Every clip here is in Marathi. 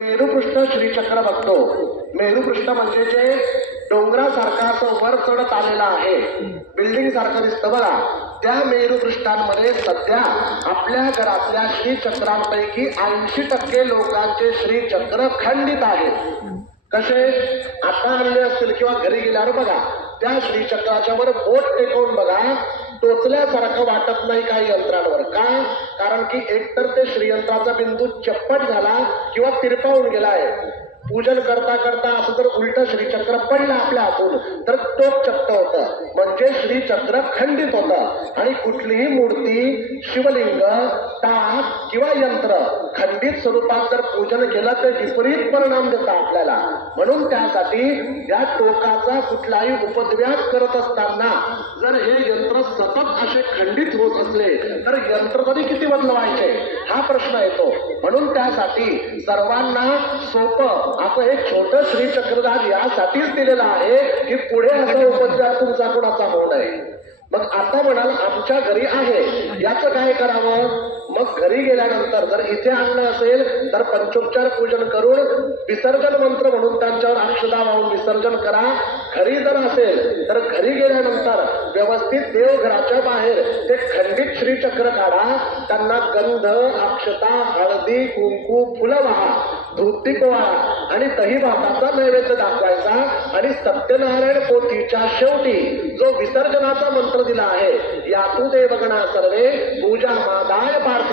मेरुपृष्ठ श्रीचक्र बघतो. मेरुपृष्ठ म्हणजे जे डोंगरासारखा तो वर चढत आलेला आहे, बिल्डिंग सारखं दिसतं बघा. त्या मेरुपृष्ठांमध्ये सध्या आपल्या घरातल्या श्रीचक्रांपैकी 80% लोकांचे श्रीचक्र खंडित आहेत. कसे आता आणले असतील किंवा घरी गेल्यावर बघा, त्या श्रीचक्राच्या वर बोट टेकवून बघा, टोचल्यासारखं वाटत नाही काही यंत्रांवर. का? कारण की एकतर ते श्रीयंत्राचा बिंदू चप्पट झाला किंवा तिरपावून गेलाय. पूजन करता करता असं जर उलट श्रीचक्र पडलं आपल्या हातून तर टोक चक्क होतं, म्हणजे श्रीचक्र खंडित होतं. आणि कुठलीही मूर्ती, शिवलिंग, टाक किंवा यंत्र खंडित स्वरूपात जर पूजन केलं तर विपरीत परिणाम देतात आपल्याला. म्हणून त्यासाठी या टोकाचा कुठलाही उपद्व्यास करत असताना जर हे यंत्र सतत असे खंडित होत असले तर यंत्र तरी किती बदलवायचे हा प्रश्न येतो. म्हणून त्यासाठी सर्वांना सोपं असं एक छोटं श्रीचक्रराज यासाठीच दिलेलं आहे की पुढे असा उपद्व्यास तुमचा कोणाचा होऊ नये. मग आता म्हणाल आमच्या घरी आहे, याचं काय करावं? मग घरी गेल्यानंतर जर इथे आणलं असेल तर पंचोपचार पूजन करून विसर्जन मंत्र म्हणून त्यांच्यावर अक्षता वाहून विसर्जन करा. घरी जर असेल तर घरी गेल्यानंतर व्यवस्थित देवघराच्या बाहेर ते खंडित श्रीचक्र काढा, त्यांना गंध, अक्षता, हळदी, कुंकू, फुलं वाहा, धोती पोळा आणि दही भाताचा नैवेद्य दाखवायचा. आणि सत्यनारायण पोथीच्या शेवटी जो विसर्जनाचा मंत्र दिला आहे, यातू देवगणा सर्वे पूजा मादाय पार्थिवा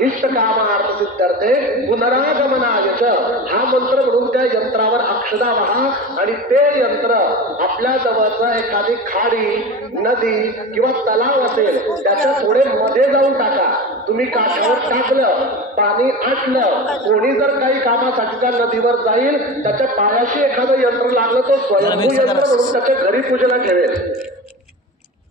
इष्टकामार्थ सिद्ध्यर्थे पुनरागमनाय च, हा मंत्र म्हणून त्या यंत्रावर अक्षता वाहा. आणि ते यंत्र आपल्या जवळचं एखादी खाडी, नदी किंवा तलाव असेल त्याच्या थोडे मध्ये जाऊन टाका. तुम्ही काठावर टाकलं, पाणी आटलं, कोणी जर काही कामासाठी त्या नदीवर जाईल त्याच्या पायाशी एखादं यंत्र लागलं तो स्वयंभू यंत्र म्हणून त्याच्या घरी पूजेला ठेवेल.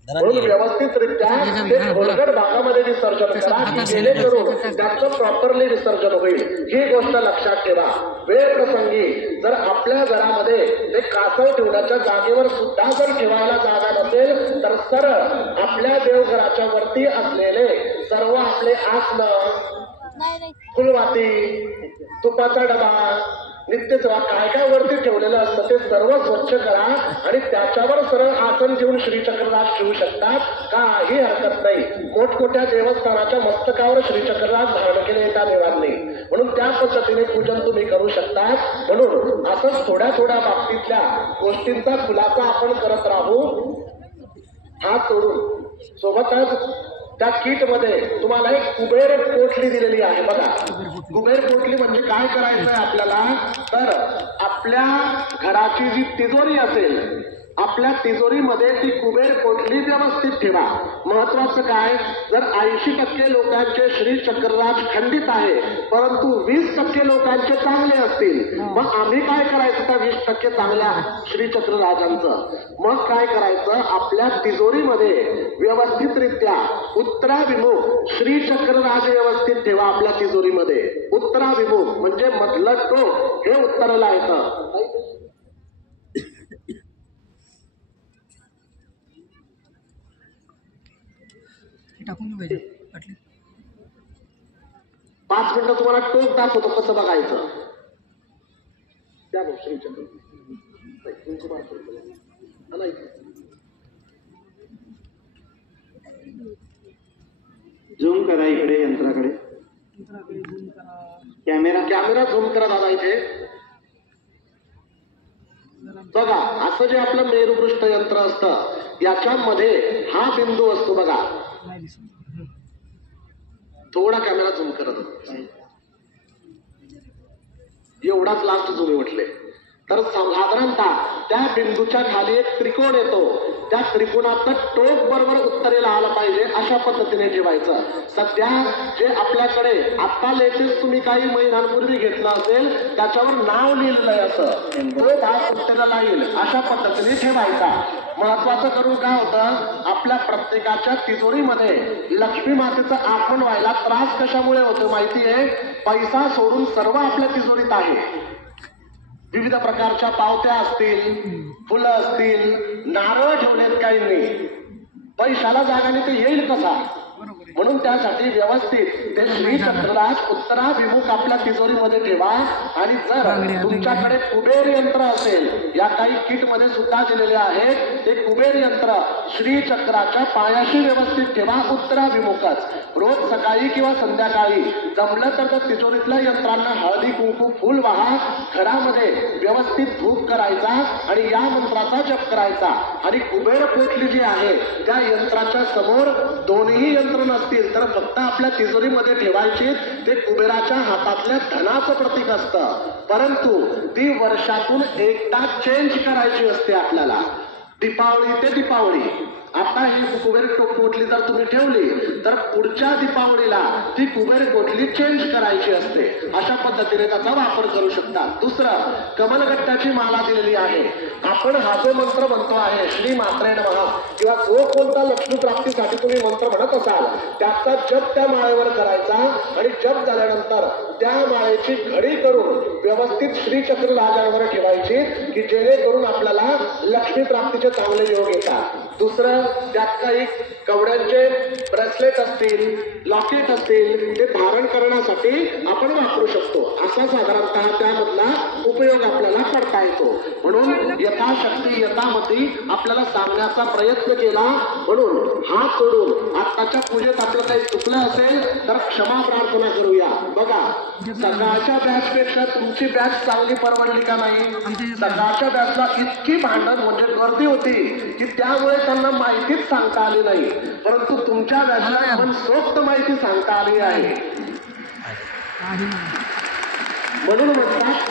म्हणून व्यवस्थितरित्या ते खोलगड भागामध्ये विसर्जन करा, जेणेकरून त्याचं प्रॉपरली विसर्जन होईल. ही गोष्ट लक्षात ठेवा. वेळ प्रसंगी जर आपल्या घरामध्ये ते कासव ठेवण्याच्या जागेवर सुद्धा जर ठेवायला जागा नसेल तर सरळ आपल्या देवघराच्या वरती असलेले सर्व आपले आसनं, फुलवाती, तुपाचा डबा, नित्यसेवा काय काय वरती ठेवलेलं असतं ते सर्व स्वच्छ करा आणि त्याच्यावर सरळ आसन घेऊन श्रीचक्रराज ठेवू शकतात, काही हरकत नाही. मोठमोठ्या देवस्थानाच्या मस्तकावर श्रीचक्रराज धारण केले येता देणार नाही, म्हणून त्या पद्धतीने पूजन तुम्ही करू शकता. म्हणून असंच थोड्या थोड्या बाबतीतल्या गोष्टींचा खुलासा आपण करत राहू. हात सोडून सोबतच त्या किट मध्ये तुम्हाला एक कुबेर पोटली दिलेली आहे बघा. कुबेर पोटली म्हणजे काय करायचं आहे आपल्याला, तर आपल्या घराची जी तिजोरी असेल, आपल्या तिजोरीमध्ये ती कुबेर पोटली व्यवस्थित ठेवा. महत्वाचं काय, जर 80% लोकांचे श्रीचक्रराज खंडित आहे परंतु 20% लोकांचे चांगले असतील, मग आम्ही काय करायचं त्या 20% चांगल्या श्रीचक्रराजांचं? मग काय करायचं, आपल्या तिजोरीमध्ये व्यवस्थितरित्या उत्तराभिमुख श्रीचक्रराज व्यवस्थित ठेवा. आपल्या तिजोरीमध्ये उत्तराभिमुख म्हणजे मधलं टोक हे उत्तरेला येतं. टाकून पाहिजे 5 मिनिटं तुम्हाला टोक दाखवतो कसं बघायचं. झूम करा इकडे यंत्राकडे, कॅमेरा झूम करा दादा. इथे बघा, असं जे आपलं मेरुपृष्ठ यंत्र असतं याच्यामध्ये हा बिंदू असतो बघा. थोडा कॅमेरा झूम करत एवढाच लास्ट झूम म्हटले तर साधारणतः त्या बिंदूच्या खाली एक त्रिकोण येतो, त्या त्रिकोणाचं टोक बरोबर उत्तरेला आलं पाहिजे अशा पद्धतीने ठेवायचं. सध्या जे आपल्याकडे आता लेटेस्ट तुम्ही काही महिन्यांपूर्वी घेतलं असेल त्याच्यावर नाव लिहिलेलं आहे असं, तो भाग उत्तरेला येईल अशा पद्धतीने ठेवायचा. महत्वाचं करून काय होतं, आपल्या प्रत्येकाच्या तिजोरीमध्ये लक्ष्मी मातेचं आगमन व्हायला त्रास कशामुळे होतो माहिती आहे? पैसा सोडून सर्व आपल्या तिजोरीत आहे. विविध प्रकारच्या पावत्या असतील, फुलं असतील, नारळ ठेवलेत काही नाही, पैशाला जागा नाही, ते येईल कसा? म्हणून त्यासाठी व्यवस्थित ते श्रीचक्रला उत्तराभिमुख आपल्या तिजोरीमध्ये ठेवा. आणि जर तुमच्याकडे कुबेर यंत्र असेल, या काही किट मध्ये सुद्धा दिलेले आहेत, ते कुबेर यंत्र श्रीचक्राच्या पायाशी व्यवस्थित ठेवा, उत्तराभिमुखच. रोज सकाळी किंवा संध्याकाळी जमलं तर त्या तिजोरीतल्या यंत्रांना हळदी कुंकू फुल वाहा, घरामध्ये व्यवस्थित धूप करायचा आणि या मंत्राचा जप करायचा. आणि कुबेर पोटली जी आहे त्या यंत्राच्या समोर दोन्ही यंत्र नसतील तर फक्त आपल्या तिजोरीमध्ये ठेवायची. ते कुबेराच्या हातातल्या धनाचं प्रतीक असतं, परंतु ती वर्षातून एकदा चेंज करायची असते आपल्याला, दीपावली ते दीपावली. आता ही कुबेर कोटली जर तुम्ही ठेवली तर पुढच्या दीपावलीला ती कुबेर कोटली चेंज करायची असते. अशा पद्धतीने त्याचा वापर करू शकता. दुसरं, कमलगट्ट्याची माला दिलेली आहे. आपण हा जो मंत्र म्हणतो आहे श्री मात्रे नमः, किंवा जो कोणता लक्ष्मी प्राप्तीसाठी तुम्ही मंत्र म्हणत असाल त्याचा जप त्या माळेवर करायचा. आणि जप झाल्यानंतर त्या माळेची घडी करून व्यवस्थित श्रीचक्र राजांवर ठेवायची, की जेणेकरून आपल्याला लक्ष्मी प्राप्तीचे चांगले योग येतात. दुसरं, त्यात काही कवड्यांचे ब्रेसलेट असतील, लॉकेट असतील, ते धारण करण्यासाठी आपण वापरू शकतो. असा साधारणतः त्यामधला उपयोग आपल्याला करता येतो. म्हणून यथाशक्ती यथामती आपल्याला सांगण्याचा प्रयत्न केला. म्हणून हात जोडून आत्ताच्या पूजेत आपलं काही चुकलं असेल तर क्षमा प्रार्थना करूया. बघा, सकाळच्या बॅच पेक्षा तुमची बॅच चांगली परवडली का नाही? सकाळच्या बॅचला इतकी भांडण म्हणजे गर्दी होती की त्यामुळे त्यांना माहितीच सांगता आली नाही, परंतु तुमच्या बॅचला मनसोक्त माहिती सांगता आली आहे. म्हणून म्हणतात